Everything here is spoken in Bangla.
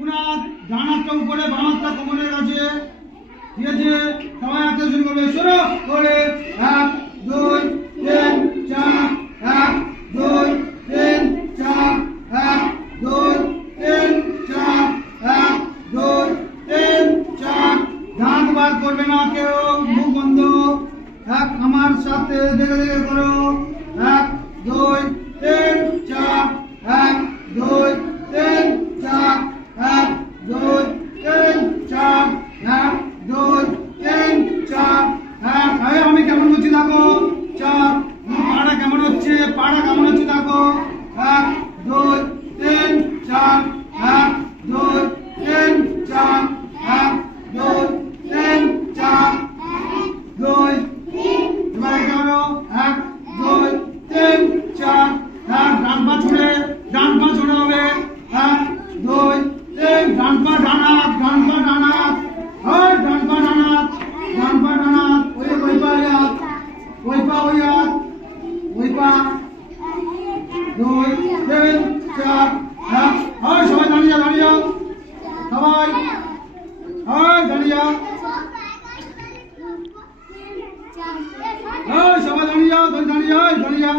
উনার ডানাটা উপরে বামাতটা কোমরের কাছে দিয়েছে। সবাই একটা শুরু করবে, শুরু করে 1 2 3 4 1 2 3 4 1 2 3 4 1 2 3 4। দাঁত বার করবে না কেউ, মুখ বন্ধ। এক আমার সাথে দেখে দেখে করো, 1 2 3 4 1 2 3 4 1 2 3 4 1 2 3 4 1। আমি কেমন হচ্ছি দেখো, 4। পাড়া কেমন হচ্ছে, পাড়া কেমন হচ্ছে দেখো, 1 2 3 4 1 2 3 4 1 2 3 4 2। এবারে করো 1 2 3 4 1। ডান পা ছুড়ে, ডান পা ছুড়ে হবে, 1 2 3। ডান পা ডানাত, ডান পা ডানাত, হয় ডান পা ডানাত, ডান পা ডানাত। ওই পা হাত, ওই পা ওই হাত, ওই পা 2 3 4 1। হয় সবাই দাঁড়িয়ে যাও, দাঁড়িয়ে যাও সবাই, হয় দাঁড়িয়ে যাও, হয় সবাই দাঁড়িয়ে যাও, দাঁড়িয়ে যাও, দাঁড়িয়ে যাও।